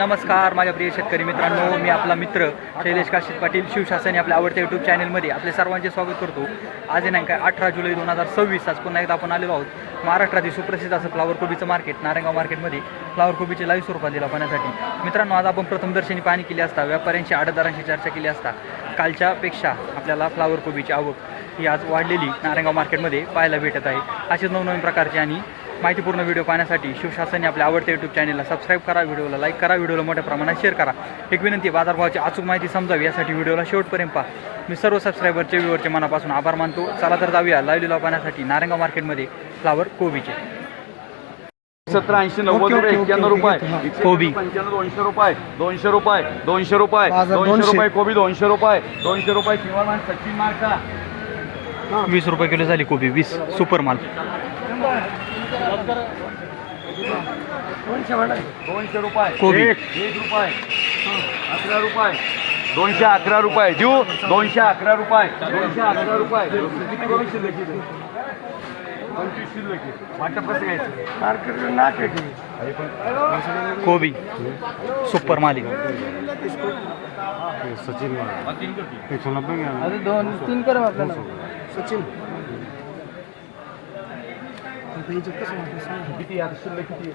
नमस्कार माझ्या प्रिय शेतकरी मित्रांनो, मी आपला मित्र शैलेश काशीद पाटील शिवशासन आपल्या आवडत्या यूट्यूब चॅनलमध्ये आपले सर्वांचे स्वागत करतो। आज दिनांक 18 जुलै 2026 आज पुन्हा एकदा आपण आलेलो आहोत महाराष्ट्रातील सुप्रसिद्ध असं फ्लावर कोबीचं मार्केट नारायणगाव मार्केटमध्ये फ्लावर कोबीचे लाईव्ह स्वरूपात दिला पाहण्यासाठी। मित्रांनो, आज आपण प्रथमदर्शनी पाहणी केली असता व्यापाऱ्यांशी आडतदारांशी चर्चा केली असता कालच्यापेक्षा आपल्याला फ्लावर कोबीची आवक ही आज वाढलेली नारायणगाव मार्केटमध्ये पाहायला भेटत आहे। असेच नवनवीन प्रकारचे आणि माहितीपूर्ण व्हिडिओ पाहण्यासाठी शिवशासन आपल्या आवडत्या यूट्यूब चॅनलला सबस्क्राईब करा, व्हिडिओला लाईक करा, व्हिडिओला मोठ्या प्रमाणात शेअर करा। एक विनंती, बाजारभावाची अचूक माहिती समजावी यासाठी व्हिडिओला शेवटपर्यंत पहा। मी सर्व सबस्क्रायबरचे व्ह्यूअरचे मनापासून आभार मानतो। चला तर जाऊया लाईव्ह लिलाव पाहण्यासाठी नारायणगाव मार्केटमध्ये फ्लावर कोबीचे। 70 80 90 रुपये 91 रुपये कोबी 95 200 रुपये 200 रुपये 200 रुपये 200 रुपये कोबी 200 रुपये 200 रुपये किंवा मान 25 मार्का 20 रुपये किलो झाली कोबी 20 सुपर माल 200 रुपये कोबी 1 रुपये 11 रुपये 211 रुपये देऊ 211 रुपये 211 रुपये किती करून शिल्लक आहे 25 शिल्लक आहे वाटप कसं घ्यायचं मार्केट ना कोबी सुपर माल सचिन अरे 2-3 करा आपल्याला सचिन किती आता शिल्लक किती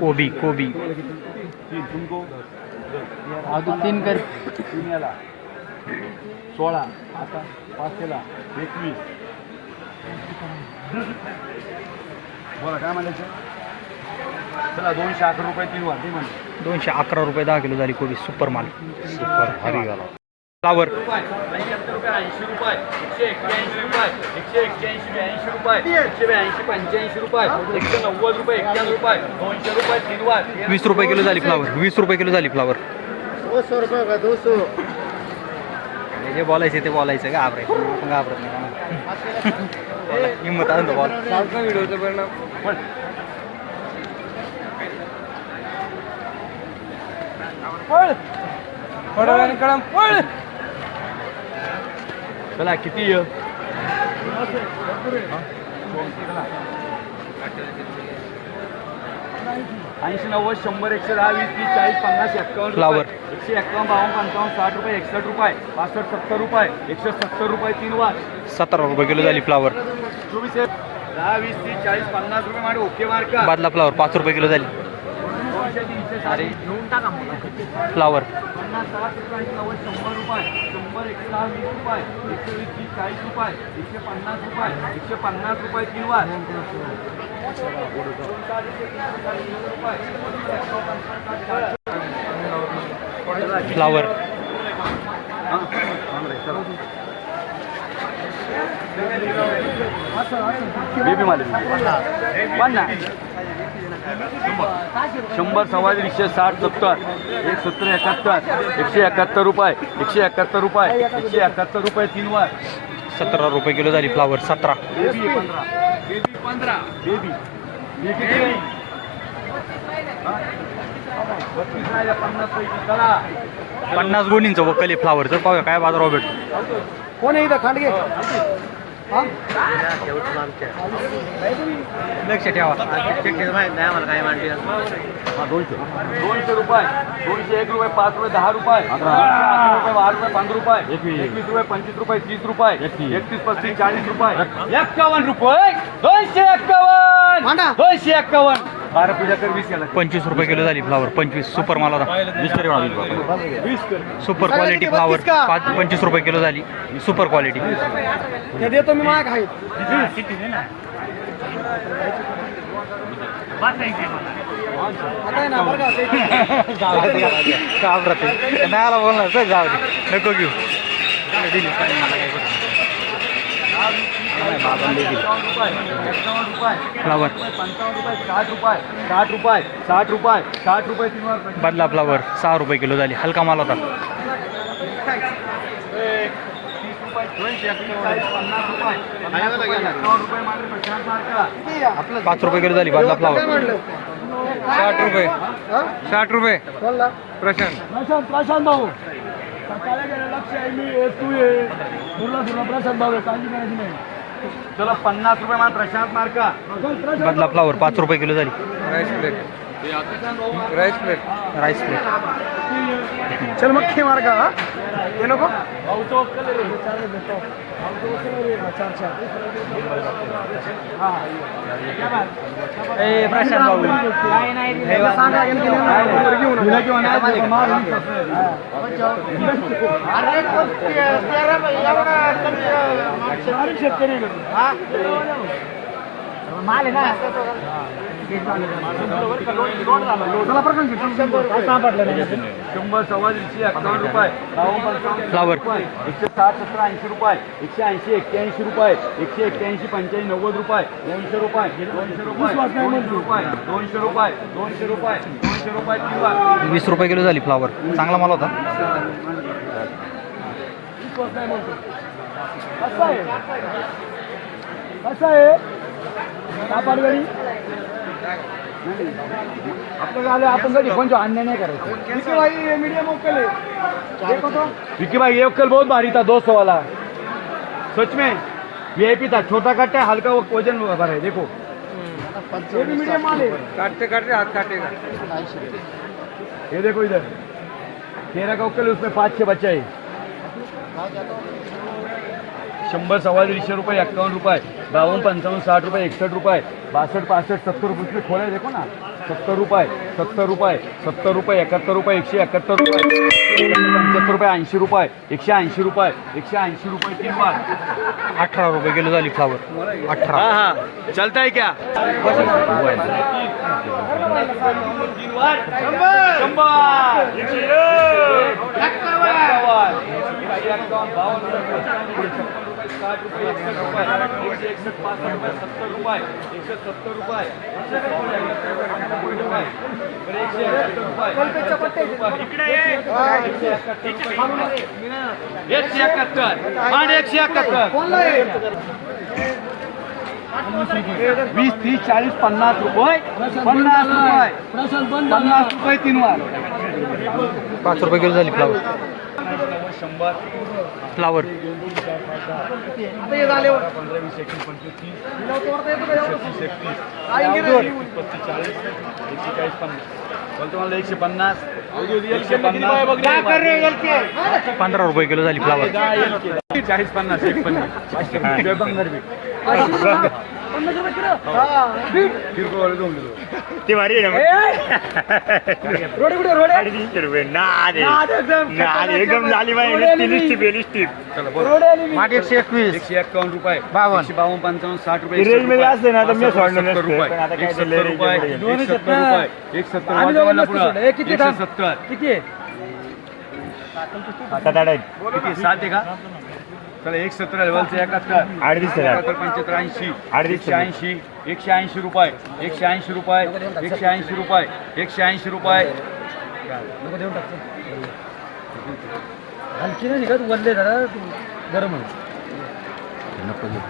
कोबी कोबी तुमको अजून 3 कर 3 याला 16 आता 5 केला 21 बोला काय म्हणायचं चला 211 रुपये 3 वार ते म्हणे 211 रुपये 10 किलो झाली कोबी सुपर माल सुपर भारी झाला। फ्लावर 80 रुपये 80 रुपये 181 रुपये 181 82 रुपये 182 85 रुपये 190 रुपये 91 रुपये 200 रुपये 3 वार 20 रुपये किलो झाली फ्लावर 20 रुपये किलो झाली फ्लावर 200 रुपये का 200 जे बोलायचे ते बोलायचं घाबरायचं आपण घाबरत नाही हिंमत आहे बॉल सारखा व्हिडिओचा परिणाम पळ थोड्या वेळाने कळम पळ चला किती 80 90 100 110 20 30 40 50 51 फ्लावर 151 52 55 60 रुपये 61 रुपये 65 70 रुपये 170 रुपये 3 वार 17 रुपये किलो झाली फ्लावर 24 10 20 30 40 50 रुपये मारे ओके मार्का बादला फ्लावर 5 रुपये किलो झाली 200 300 सारे फ्लावर 50 60 रुपये 90 100 रुपये 100 110 20 रुपये 120 30 40 रुपये 150 रुपये 150 रुपये 3 वार फ्लावर बेबी माल 100 सवारी 160 70 170 71 171 रुपये 171 रुपये 171 रुपये 3 वार 17 रुपये किलो झाली फ्लावर 17 बेबी 15 बेबी किती नाही 32 राहिल्या 50 पैकी चला 50 गोणींचं वकल आहे फ्लावरचं पाहूया काय बाजारावर भेटतो। कोण आहे इथं खांडगे लक्ष ठेवा हा 200 रुपये 201 रुपये 5 रुपये 10 रुपये 11 रुपये 12 रुपये 15 रुपये 21 रुपये 25 रुपये 30 रुपये 31 35 40 रुपये 51 रुपये 251 251 12 पूजा कर 20 याला 25 रुपये किलो झाली फ्लावर 25 सुपर माल होता 20 कर सुपर क्वालिटी फ्लावर 25 रुपये किलो झाली सुपर क्वालिटी ते देतो मी माग आहे आता आहे ना बरं का घाबरते नाही आला बोलणार सर जाऊ दे नको घेऊ फ्लावर 55 रुपये 60 रुपये 60 रुपये 60 रुपये 3 वार बदला फ्लावर 6 रुपये किलो झाली हलका माल होता 5 रुपये किलो झाली बदला फ्लावर 60 रुपये 60 रुपये बोलला प्रशांत भाऊ लक्ष आहे मी तू ये प्रशांत भाऊ काळजी करायची नाही चला 50 रुपये मला प्रशांत मार्का बदला फ्लावर 5 रुपये किलो झाली राईस प्लेट राईस प्लेट चल मग मार का हा? हे नको ए प्रशांत भाऊ हे वा- सांगा शंभर सव्वा 151 रुपये फ्लावर 160 17 80 रुपये 180 81 रुपये 181 85 90 रुपये 200 रुपये 200 रुपये 200 रुपये 200 रुपये 200 रुपये 20 रुपये किलो झाली फ्लावर चांगला माल होता कसं आहे कापाडगडी आपल्याला आलं आपण कधी कोणतं अन्याय नाही करायचं भाई मीडियम ओकल विक्की भाई ये कल बहुत भारी था 200 वाला सच में वीआईपी था छोटा कट्टा है हल्का वजन भरा है देखो मीडियम माल आहे काटते काटते हाथ काटेगा ये देखो इधर 13 का उकल उसमें 5-6 बच्चे है 100 सव्वा 150 रुपये 51 रुपये 52 55 60 रुपये 61 रुपये 62 65 70 रुपये उसमें खोला है देखो ना 70 रुपये 70 रुपये 70 रुपये 71 रुपये 171 रुपये 75 रुपये 80 रुपये 180 रुपये 180 रुपये 3 बार 18 रुपये किलो झाली फ्लावर 18 हाँ हाँ चलता है क्या एकशे 71 20 30 40 50 रुपये 50 रुपये 3 बार 5 रुपये किलो झाली फ्लावर 100 फ्लावर आता हे झाल्यावर 15 20 21 25 30 हिलावतो येतो का एवढं? 36 37 आहे की नाही? 35 40 140 50 बोलतो मला 150 150 काय कर रे LK? 15 रुपये किलो झाली फ्लावर 40 50 150 बंगार बी 50 रुपये किलो हा बीट किरकोळ वाले दोन किलो ते भारी आहे ना रोडे कुठे रोडे 350 रुपये नाद नाद एकदम. नाद एकदम झाली रोडे माहिती आली मी. लिस्टिप चला बोल रोडे आली मी. 121 151 रुपये 52 152 55 60 रुपये रेंज मध्ये असते ना तर मी 70 सोडलं नसतं. रुपये पण आता काय 170 ते रुपये रेंज 170 रुपये 170 आम्ही दोघं नसतो पुढं सोडलं. हे किती दाम? 170 किती आहे? आता दाडा किती 7 आहे का चला 170 लेवलचे 71 38,000 75 80 38,000 180 रुपये 180 रुपये 180 रुपये 180 रुपये नको देऊन टाकतो हलकी नाही निघत वल्ले जरा गरम आहे 55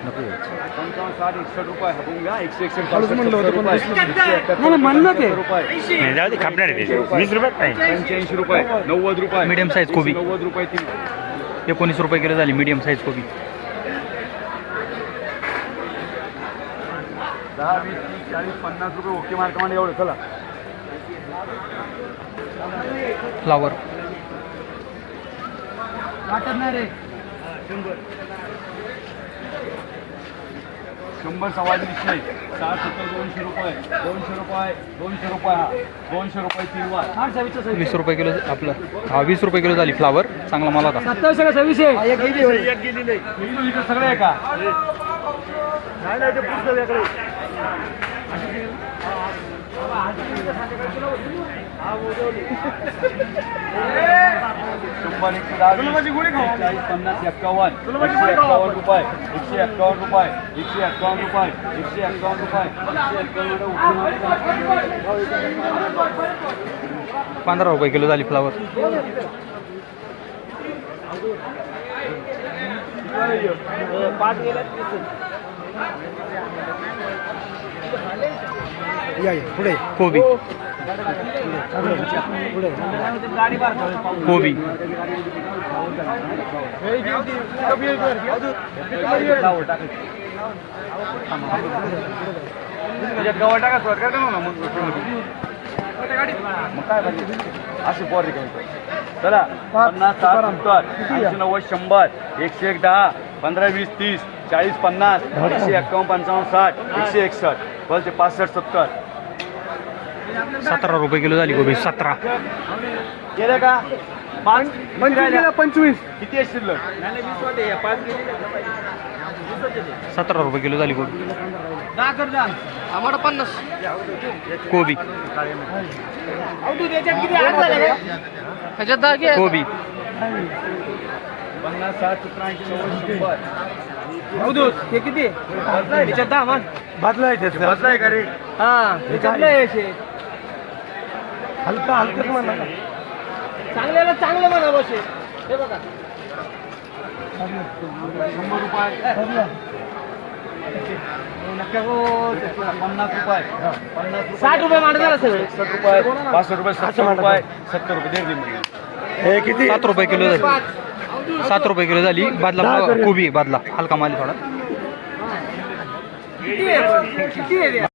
60 61 रुपये होऊन घ्या 161 चालूच म्हणलं होतं, पण रुपये नाही, म्हणलं ते. रुपये जाऊ दे खापणार आहे ते 20 रुपयात नाही 85 रुपये 90 रुपये Medium size कोबी. 90 रुपये 3 19 रुपये किलो झाली मीडियम साईज कोबी 10 20 30 40 50 रुपये ओके मार्कामध्ये एवढं चला फ्लावर वाटत नाही रे 100 सव्वा 200 60 70 200 रुपये 200 रुपये 200 रुपये हा 200 रुपये 3 वार 20 रुपये किलो आपलं हा 20 रुपये किलो झाली फ्लावर चांगला माल होता 27 का 26 आहे एक गेली होय. इथं सगळे आहे का नाही नाही ते पुढचं वेगळे शंभर 110 40 50 51 151 रुपये 151 रुपये 151 रुपये 151 रुपये 15 रुपये किलो झाली फ्लावर या पुढे कोबी पुढे कोबी गव्हा टाका सरकार का ना मग मग काय पाहिजे अशी पोर रिकामी चला 50 60 70 80 90 100 101 10 15 20 30 40 50 151 55 60 161 बोलते 65 70 17 रुपये किलो झाली गोबी 17. गेले का 5 25 किती आहे शिल्लक 17 रुपये किलो झाली गोबी. कोबी कोबी 50 60 70 80 90 100 हे किती त्याच्यात दहा मान बसलाय का रे हा हलका हलकच म्हणा चांगल्याला चांगलं म्हणा बसे हे बघा 100 रुपये नका हो 50 रुपये 60 रुपये मांडा झाला सगळं 60 रुपये 65 रुपये 70 रुपये 70 रुपये दे हे किती 7 रुपये किलो झाली 7 रुपये किलो झाली. बादला कोबी बादला हलका माल थोडा. किती आहे